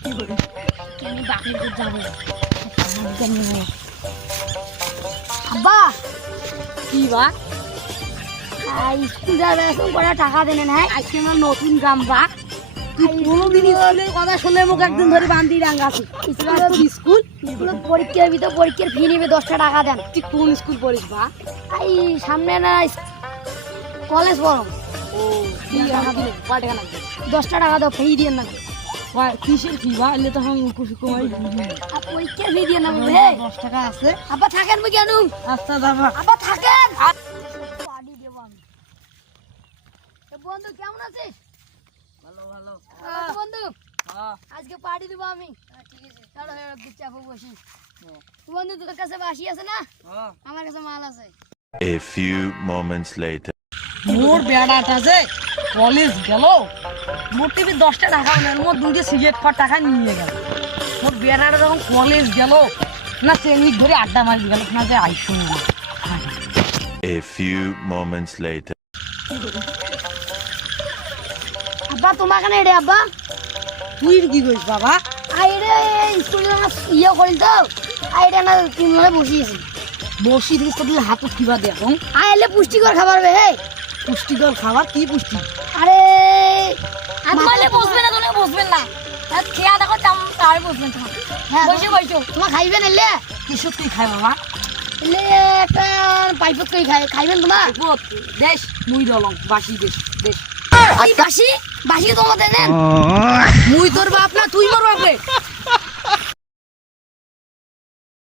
আমি বাপের ঘর যাবো। আব্বা কি বা স্কুল যাবে কটা টাকা দেনে নাই আজকে আমার নতুন গ্রাম বা তুই কোনোদিন স্কুলের কথা শুনলে মুখ একদিন ধরে বান্ধি রাঙ্গাছি স্কুল স্কুলে পরীক্ষার ভিতর পরীক্ষার ফি নেবে 10টা টাকা দেন। তুই কোন স্কুল পড়িস বা? এই সামনে না কলেজ বড় ও তুই টাকা দিলে কয় টাকা লাগবে? 10টা টাকা দাও ফি দিয়ে না কিসের ফি বা? এলে তো আমি কুমারী আর পরীক্ষার ফি দিয়ে না হে 10 টাকা আছে। আব্বা থাকেন মুই কেন আচ্ছা দাদা আব্বা থাকেন পানি দেব আমি। এ বন্ধু কেমন আছিস? ভালো ভালো বন্ধু হ্যাঁ আজকে পার্টি দেবো আমি। ঠিক আছে চলো একটু চাপো বসি। বন্ধু তোর কাছে বাসি আছে না? হ্যাঁ আমার কাছে মাল আছে। A few moments later. মোর বেড়াটা যে কলেজ গেল মোর টিভি 10টা টাকা নেন মোর দুটো সিগারেট খাওয়ার টাকা নিয়ে গেল। মোর বেড়াটা যখন কলেজ গেল না ট্রেনিক ধরে আড্ডা মারি গেল না যে আইসুন না। A few moments later. আব্বা তোমার কানে রে আব্বা তুই কি করিস বাবা? আইরে স্কুলে ইয়ে করিল তো আইরে না তিনজনে বসিয়েছি। বসি থেকে তোর হাতত কিবা দেখো আইলে পুষ্টিকর খাবার বে হে। পুষ্টিকর খাবার কি পুষ্টি? আরে আপনারে বসবে না তুমি বসবেন না খেয়া দেখো তার বসবেন তোমার হ্যাঁ বসে বসো তোমার খাইবেন এলে কিছু তুই খাই বাবা এলে একটা পাইপত কই খাইবেন তোমার দেশ মুই দলং বাসি দেশ দেশ ওই বাসি বাসি তোমাদের নেন মুই তোর বাপ না তুই মোর বাপে